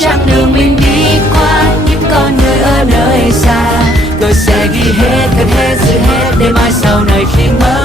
chặng đường mình đi qua, những con người ở nơi xa. Tôi sẽ ghi hết, cất hết, giữ hết để mai sau này khi mất